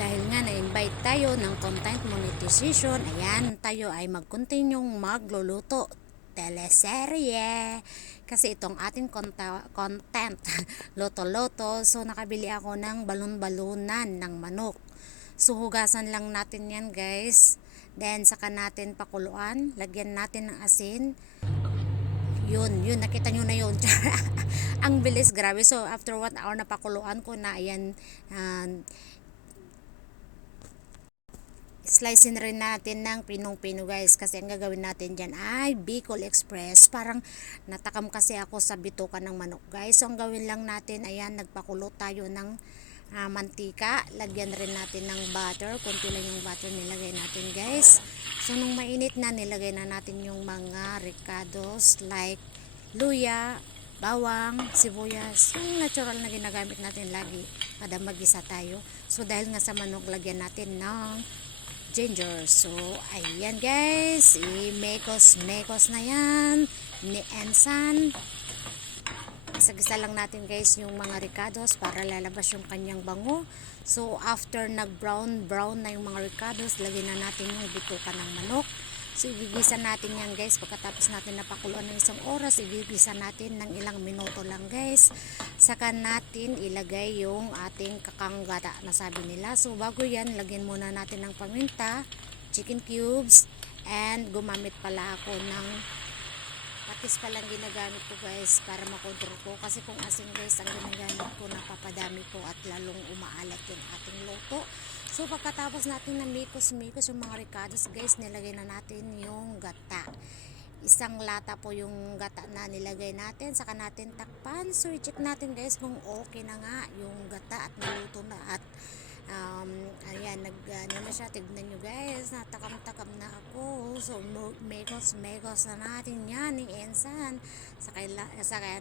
Dahil nga na-invite tayo ng content monetization, ayan, tayo ay mag-continue magluluto teleserye. Kasi itong ating content, loto-loto. So, nakabili ako ng balon-balunan ng manok. So, hugasan lang natin yan, guys. Then, saka natin pakuluan. Lagyan natin ng asin. Yun, nakita nyo na yun. Ang bilis, grabe. So, after 1 hour na pakuluan ko na, ayan, slicein rin natin ng pinong-pino, guys, kasi ang gagawin natin dyan ay Bicol Express. Parang natakam kasi ako sa bituka ng manok, guys. So ang gawin lang natin, ayan, nagpakulo tayo ng mantika. Lagyan rin natin ng butter, konti lang yung butter nilagay natin, guys. So nung mainit na, nilagay na natin yung mga ricados like luya, bawang, sibuyas, yung natural na ginagamit natin lagi kada mag-isa tayo. So dahil nga sa manok, lagyan natin ng ginger. So ayan, guys, i-mekos na yan ni Ensan. Isa-gisa lang natin, guys, yung mga ricados para lalabas yung kanyang bango. So after nag brown na yung mga ricados, lagyan na natin yung bituka ng manok. So igigisa natin yan, guys. Pagkatapos natin napakuluan ng 1 oras, igigisa natin ng ilang minuto lang, guys. Saka natin ilagay yung ating kakanggata na sabi nila. So bago yan, lagyan muna natin ng paminta, chicken cubes, and gumamit pala ako ng patis pa lang ginagamit ko, guys, para makontrol ko. Kasi kung asin, guys, ang ginagamit ko, napapadami po at lalong umaalat yung ating luto. So pagkatapos natin na mikos-mikos yung mga ricados, guys, nilagay na natin yung gata. Isang lata po yung gata na nilagay natin. Saka natin takpan. So i-check natin, guys, kung okay na nga yung gata at naluto na. At ayan, ano na siya, tignan nyo, guys, natakam-takam na ako. So megos na natin yan ni Ensan. Saka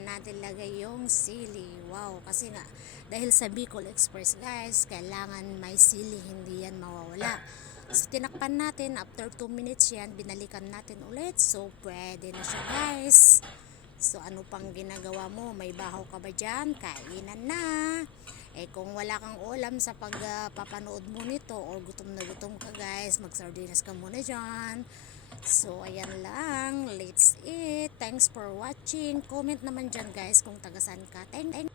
natin lagay yung sili. Wow, kasi nga dahil sa Bicol Express, guys, kailangan may sili, hindi yan mawawala. So tinakpan natin, after 2 minutes yan, binalikan natin ulit. So pwede na siya, guys. So ano pang ginagawa mo? May bahaw ka ba dyan? Kainan na. Kung wala kang ulam sa pagpapanood mo nito, or gutom na gutom ka, guys, magsardinas ka muna dyan. So ayan lang, let's eat. Thanks for watching. Comment naman dyan, guys, kung tagasan ka. Thank